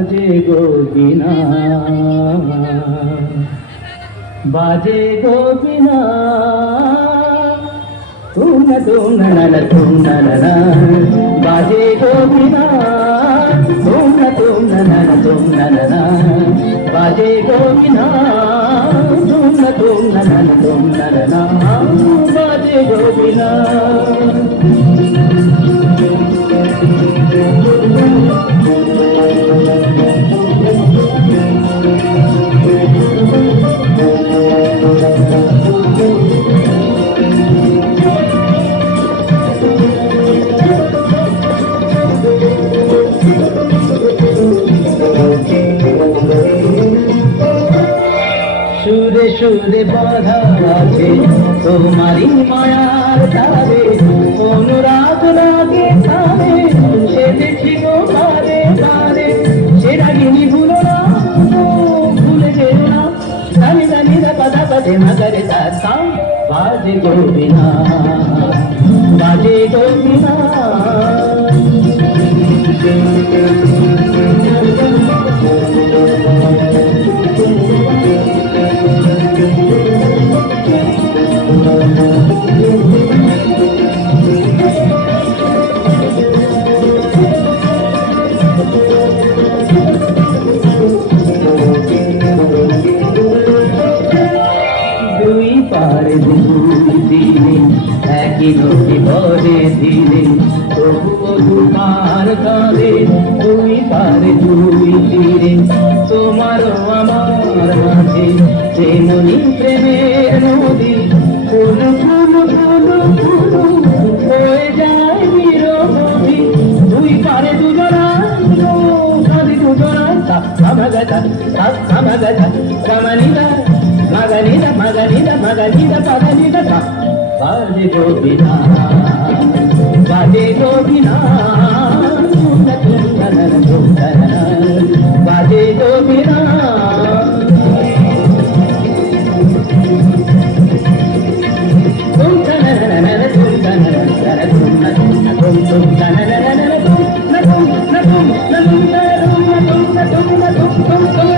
বাজে গোপিনা বাজে গোপিনা তুম তুম নন তুম নন বাজে গোপিনা তুম তুম নন তুম নন বাজে গোপিনা সুরে সুরে বাধা আছে। তোমারই মায়ার তারে অনুরাগ লাগে তারে সে দেখি পারে পারে সে রাগিনী ভুলো ভুলে যেও না। জানি জানি না পাদা পাদে না করে তা বাজে গোবিনা বাজে গোবিনা একই বলে দিলে তবুও দুপার কাঁদে? পারে দুই তীরে তোমারও আমার মাঝে যে మగధ మగధ సమనిద మగనిద మగనిద మగనిద పదనిద పది గోపినా పది గోపినా పది గోపినా. తుంకన తుంకన తుంకన తుంకన Gracias.